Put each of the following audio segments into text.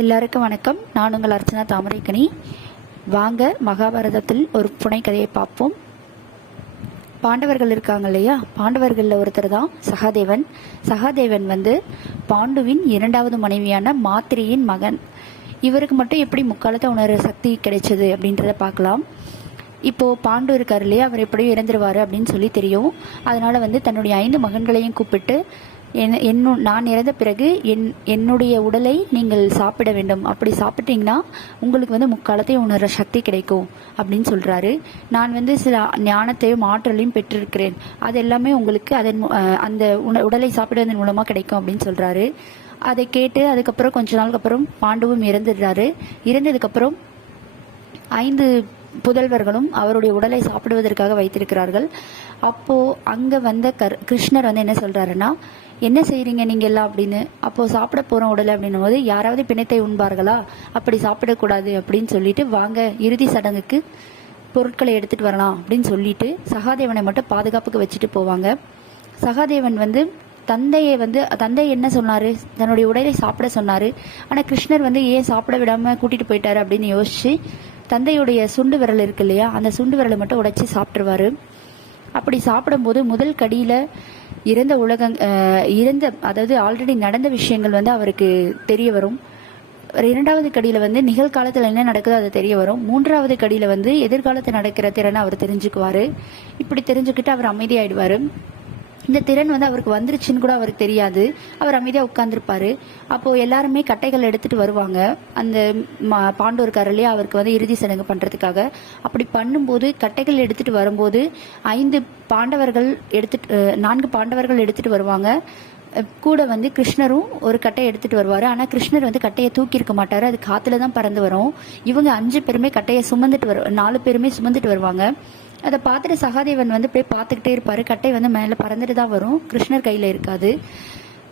எல்லாருக்கும் வணக்கம். நான் உங்கள் அர்ச்சனா தாமரைக்கணி. வாங்க மகாபாரதத்தில் ஒரு புனை கதையை பார்ப்போம். பாண்டவர்கள் இருக்காங்க இல்லையா? பாண்டவர்களில் ஒருத்தர் தான் சகாதேவன். சகாதேவன் வந்து பாண்டுவின் இரண்டாவது மனைவியான மாத்திரியின் மகன். இவருக்கு மட்டும் எப்படி முக்காலத்தை உணர சக்தி கிடைச்சது அப்படின்றத பார்க்கலாம். இப்போ பாண்டு இருக்கார் இல்லையா? அவர் எப்படியும் இறந்துருவாரு அப்படின்னு சொல்லி தெரியும். அதனால வந்து தன்னுடைய ஐந்து மகன்களையும் கூப்பிட்டு என் என்னு நான் இறந்த பிறகு என் என்னுடைய உடலை நீங்கள் சாப்பிட வேண்டும். அப்படி சாப்பிட்டீங்கன்னா உங்களுக்கு வந்து முக்காலத்தையும் உணர்ற சக்தி கிடைக்கும் அப்படின்னு சொல்கிறாரு நான் வந்து சில ஞானத்தையும் ஆற்றலையும் பெற்றிருக்கிறேன். அது எல்லாமே உங்களுக்கு அதன் அந்த உண- உடலை சாப்பிடுவதன் மூலமாக கிடைக்கும் அப்படின்னு சொல்கிறாரு அதை கேட்டு அதுக்கப்புறம் கொஞ்ச நாளுக்கு அப்புறம் பாண்டுவும் இறந்துடுறாரு. இறந்ததுக்கப்புறம் ஐந்து புதல்வர்களும் அவருடைய உடலை சாப்பிடுவதற்காக வைத்திருக்கிறார்கள். அப்போ அங்க வந்த கர் கிருஷ்ணர் வந்து என்ன சொல்றாருன்னா என்ன செய்கிறீங்க நீங்க எல்லாம்? அப்படின்னு. அப்போ சாப்பிட போறோம் உடலை அப்படின்னும் போது யாராவது பிணத்தை உண்பார்களா? அப்படி சாப்பிடக்கூடாது அப்படின்னு சொல்லிட்டு வாங்க இறுதி சடங்குக்கு பொருட்களை எடுத்துட்டு வரலாம் அப்படின்னு சொல்லிட்டு சகாதேவனை மட்டும் பாதுகாப்புக்கு வச்சுட்டு போவாங்க. சகாதேவன் வந்து தந்தையை வந்து தந்தை என்ன சொன்னாரு? தன்னுடைய உடலை சாப்பிட சொன்னாரு. ஆனா கிருஷ்ணர் வந்து ஏன் சாப்பிட விடாம கூட்டிட்டு போயிட்டாரு? அப்படின்னு யோசிச்சு தந்தையுடைய சுண்டு விரல் இருக்கு இல்லையா? அந்த சுண்டு விரலை மட்டும் உடைச்சி சாப்பிட்டுருவாரு. அப்படி சாப்பிடும்போது முதல் கடியில் இறந்த உலகம் இறந்த அதாவது ஆல்ரெடி நடந்த விஷயங்கள் வந்து அவருக்கு தெரிய வரும். இரண்டாவது கடியில் வந்து நிகழ்காலத்தில் என்ன நடக்குதோ அது தெரிய வரும். மூன்றாவது கடியில் வந்து எதிர்காலத்தில் நடக்கிற திறனை அவர் தெரிஞ்சுக்குவாரு. இப்படி தெரிஞ்சுக்கிட்டு அவர் அமைதியாயிடுவார். இந்த திறன் வந்து அவருக்கு வந்துருச்சுன்னு கூட அவருக்கு தெரியாது. அவர் அமைதியாக உட்காந்துருப்பாரு அப்போ எல்லாருமே கட்டைகள் எடுத்துட்டு வருவாங்க. அந்த ம- பாண்டு இருக்காரு இல்லையா அவருக்கு வந்து இறுதி சடங்கு பண்றதுக்காக. அப்படி பண்ணும்போது கட்டைகள் எடுத்துட்டு வரும்போது ஐந்து பாண்டவர்கள் எடுத்துட்டு நான்கு பாண்டவர்கள் எடுத்துட்டு வருவாங்க. கூட வந்து கிருஷ்ணரும் ஒரு கட்டையை எடுத்துட்டு வருவாரு. ஆனா கிருஷ்ணர் வந்து கட்டையை தூக்கி இருக்க மாட்டாரு. அது காத்துல தான் பறந்து வரும். இவங்க அஞ்சு பேருமே கட்டையை சுமந்துட்டு வரு நாலு பேருமே சுமந்துட்டு வருவாங்க. அதை பார்த்துட்டு சகாதேவன் வந்து அப்படியே பார்த்துக்கிட்டே இருப்பாரு. கட்டை வந்து மேலே பறந்துட்டு தான் வரும். கிருஷ்ணர் கையில் இருக்காது.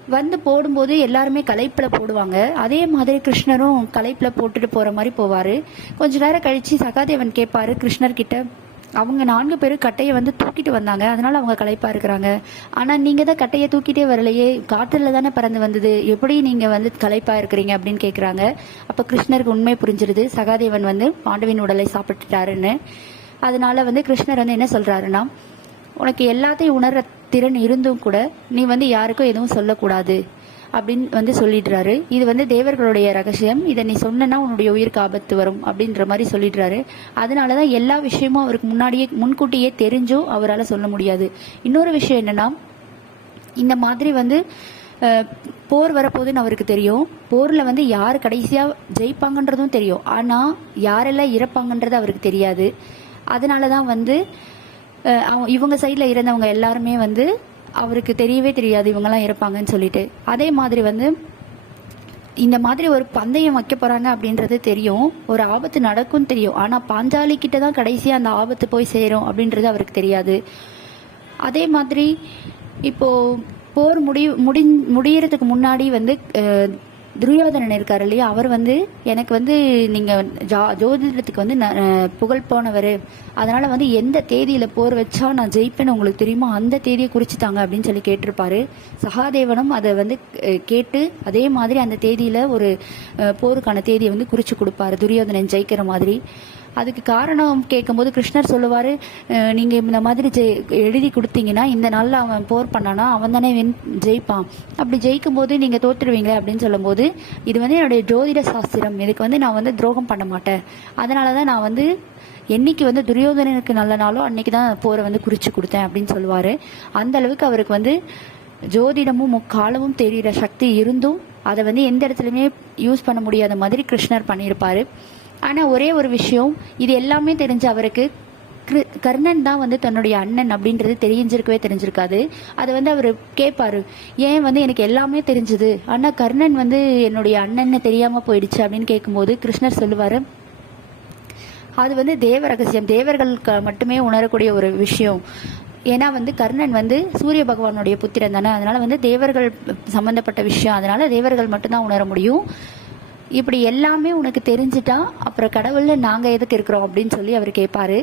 வந்து போடும்போது எல்லாருமே கலைப்பில் போடுவாங்க. அதே மாதிரி கிருஷ்ணரும் கலைப்பில் போட்டுட்டு போகிற மாதிரி போவார். கொஞ்ச நேரம் கழிச்சு சகாதேவன் கேட்பாரு கிருஷ்ணர்கிட்ட அவங்க நான்கு பேரும் கட்டையை வந்து தூக்கிட்டு வந்தாங்க. அதனால அவங்க களைப்பா இருக்கிறாங்க. ஆனா நீங்க தான் கட்டையை தூக்கிட்டே வரலையே. காற்றுல தானே பறந்து வந்தது. எப்படி நீங்க வந்து களைப்பா இருக்கிறீங்க? அப்படின்னு கேக்குறாங்க. அப்ப கிருஷ்ணருக்கு உண்மை புரிஞ்சிருது. சகாதேவன் வந்து பாண்டவின் உடலை சாப்பிட்டுட்டாருன்னு. அதனால வந்து கிருஷ்ணர் வந்து என்ன சொல்றாருன்னா உனக்கு எல்லாத்தையும் உணர்ற திறன் இருந்தும் கூட நீ வந்து யாருக்கும் எதுவும் சொல்லக்கூடாது அப்படின்னு வந்து சொல்லிடுறாரு. இது வந்து தேவர்களுடைய ரகசியம். இதை நீ சொன்னா உன்னுடைய உயிருக்கு ஆபத்து வரும் அப்படின்ற மாதிரி சொல்லிடுறாரு. அதனாலதான் எல்லா விஷயமும் அவருக்கு முன்னாடியே முன்கூட்டியே தெரிஞ்சும் அவரால் சொல்ல முடியாது. இன்னொரு விஷயம் என்னன்னா இந்த மாதிரி வந்து போர் வரப்போகுதுன்னு அவருக்கு தெரியும். போர்ல வந்து யார் கடைசியா ஜெயிப்பாங்கன்றதும் தெரியும். ஆனா யாரெல்லாம் இறப்பாங்கன்றது அவருக்கு தெரியாது. அதனால தான் வந்து இவங்க சைடில் இருந்தவங்க எல்லாருமே வந்து அவருக்கு தெரியவே தெரியாது இவங்கெல்லாம் இருப்பாங்கன்னு சொல்லிட்டு. அதே மாதிரி வந்து இந்த மாதிரி ஒரு பந்தயம் வைக்க போறாங்க அப்படின்றது தெரியும். ஒரு ஆபத்து நடக்கும் தெரியும். ஆனா பாஞ்சாலி கிட்ட தான் கடைசியா அந்த ஆபத்து போய் சேரும் அப்படின்றது அவருக்கு தெரியாது. அதே மாதிரி இப்போ போர் முடி முடி முடியறதுக்கு முன்னாடி வந்து துரியோதனன் இருக்கார் இல்லையா? அவர் வந்து எனக்கு வந்து நீங்கள் ஜா- ஜோதிடத்துக்கு வந்து ந- புகழ் போனவர். அதனால் வந்து எந்த தேதியில் போர் வச்சா நான் ஜெயிப்பேன்னு உங்களுக்கு தெரியுமா அந்த தேதியை குறிச்சுட்டாங்க அப்படின்னு சொல்லி கேட்டிருப்பாரு. சகாதேவனும் அதை வந்து கேட்டு அதே மாதிரி அந்த தேதியில் ஒரு போருக்கான தேதியை வந்து குறித்து கொடுப்பாரு. துரியோதனன் ஜெயிக்கிற மாதிரி. அதுக்கு காரணம் கேட்கும்போது கிருஷ்ணர் சொல்லுவார் நீங்கள் இந்த மாதிரி ஜெய்- எழுதி கொடுத்தீங்கன்னா இந்த நாளில் அவன் போர் பண்ணானா அவன் தானே வின் ஜெயிப்பான். அப்படி ஜெயிக்கும் போது நீங்கள் தோற்றுடுவீங்களே அப்படின்னு சொல்லும்போது இது வந்து என்னுடைய ஜோதிட சாஸ்திரம். இதுக்கு வந்து நான் வந்து துரோகம் பண்ண மாட்டேன். அதனாலதான் நான் வந்து என்னைக்கு வந்து துரியோதனனுக்கு நல்ல நாளோ அன்னைக்கு தான் போரை வந்து குறித்து கொடுத்தேன் அப்படின்னு சொல்லுவார். அந்த அளவுக்கு அவருக்கு வந்து ஜோதிடமும் முக்காலமும் தெரிகிற சக்தி இருந்தும் அதை வந்து எந்த இடத்துலையுமே யூஸ் பண்ண முடியாத மாதிரி கிருஷ்ணர் பண்ணியிருப்பார். ஆனால் ஒரே ஒரு விஷயம் இது எல்லாமே தெரிஞ்ச அவருக்கு கர்ணன் தான் வந்து தன்னுடைய அண்ணன் அப்படின்றது தெரிஞ்சிருக்கவே தெரிஞ்சிருக்காது. அதை வந்து அவர் கேட்பாரு ஏன் வந்து எனக்கு எல்லாமே தெரிஞ்சது? ஆனால் கர்ணன் வந்து என்னுடைய அண்ணன்னு தெரியாமல் போயிடுச்சு அப்படின்னு கேட்கும்போது கிருஷ்ணர் சொல்லுவார் அது வந்து தேவ ரகசியம். தேவர்களுக்கு மட்டுமே உணரக்கூடிய ஒரு விஷயம். ஏன்னா வந்து கர்ணன் வந்து சூரிய பகவானுடைய புத்திரன் தானே. அதனால வந்து தேவர்கள் சம்பந்தப்பட்ட விஷயம். அதனால தேவர்கள் மட்டும்தான் உணர முடியும். இப்படி எல்லாமே உனக்கு தெரிஞ்சிட்டா அப்புறம் கடவுளில் நாங்கள் எதுக்கு இருக்கிறோம் அப்படின்னு சொல்லி அவர் கேட்பாரு